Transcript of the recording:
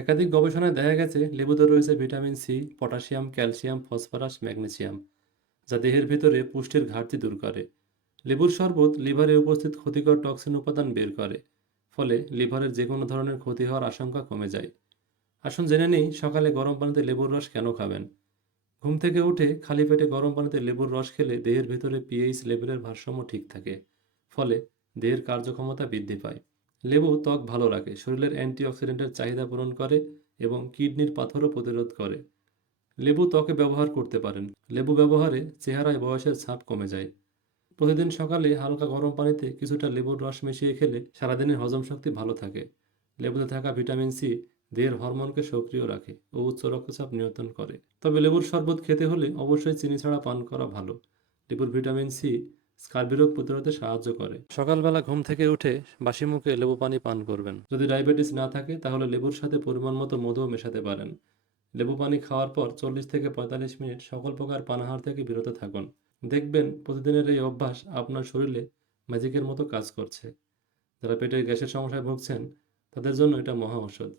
একাধিক গবেষণায় দেখা গেছে লেবুতে রয়েছে vitamin C, potassium, calcium, phosphorus, magnesium, যা দেহের ভিতরে পুষ্টির ঘাটতি দূর করে। লেবুর শরবত লিভারে উপস্থিত ক্ষতিকর টক্সিন উপাদান বের করে, ফলে লিভারের যে কোনো ধরনের ক্ষতি হওয়ার আশঙ্কা কমে যায়। আসুন জেনে নেই সকালে গরম পানিতে লেবুর রস কেন খাবেন। ঘুম থেকে উঠে খালি পেটে গরম পানিতে লেবুর রস খেলে দেহের ভেতরে পিএইচ লেভেলের ভারসাম্য ঠিক থাকে, ফলে দেহের কার্যক্ষমতা বৃদ্ধি পায়। লেবু ত্বক ভালো রাখে, শরীরের অ্যান্টিঅক্সিডেন্টের চাহিদা পূরণ করে এবং কিডনির পাথরও প্রতিরোধ করে। লেবু ত্বকে ব্যবহার করতে পারেন। লেবু ব্যবহারে চেহারায় বয়সের ছাপ কমে যায়। প্রতিদিন সকালে হালকা গরম পানিতে কিছুটা লেবুর রস মিশিয়ে খেলে সারাদিনের হজম শক্তি ভালো থাকে। লেবুতে থাকা ভিটামিন সি দেহের হরমোনকে সক্রিয় রাখে ও উচ্চ রক্তচাপ নিয়ন্ত্রণ করে। তবে লেবুর শরবত খেতে হলে অবশ্যই চিনি ছাড়া পান করা ভালো। লেবুর ভিটামিন সি স্কার্বি রোগ প্রতিরোধে সাহায্য করে। সকালবেলা ঘুম থেকে উঠে বাসি মুখে লেবু পানি পান করবেন। যদি ডায়াবেটিস না থাকে তাহলে লেবুর সাথে পরিমাণ মতো মধুও মেশাতে পারেন। লেবু পানি খাওয়ার পর 40 থেকে 45 মিনিট সকল প্রকার পানাহার থেকে বিরত থাকুন। দেখবেন প্রতিদিনের এই অভ্যাস আপনার শরীরে ম্যাজিকের মতো কাজ করছে। যারা পেটের গ্যাসের সমস্যায় ভুগছেন তাদের জন্য এটা মহা ঔষধ।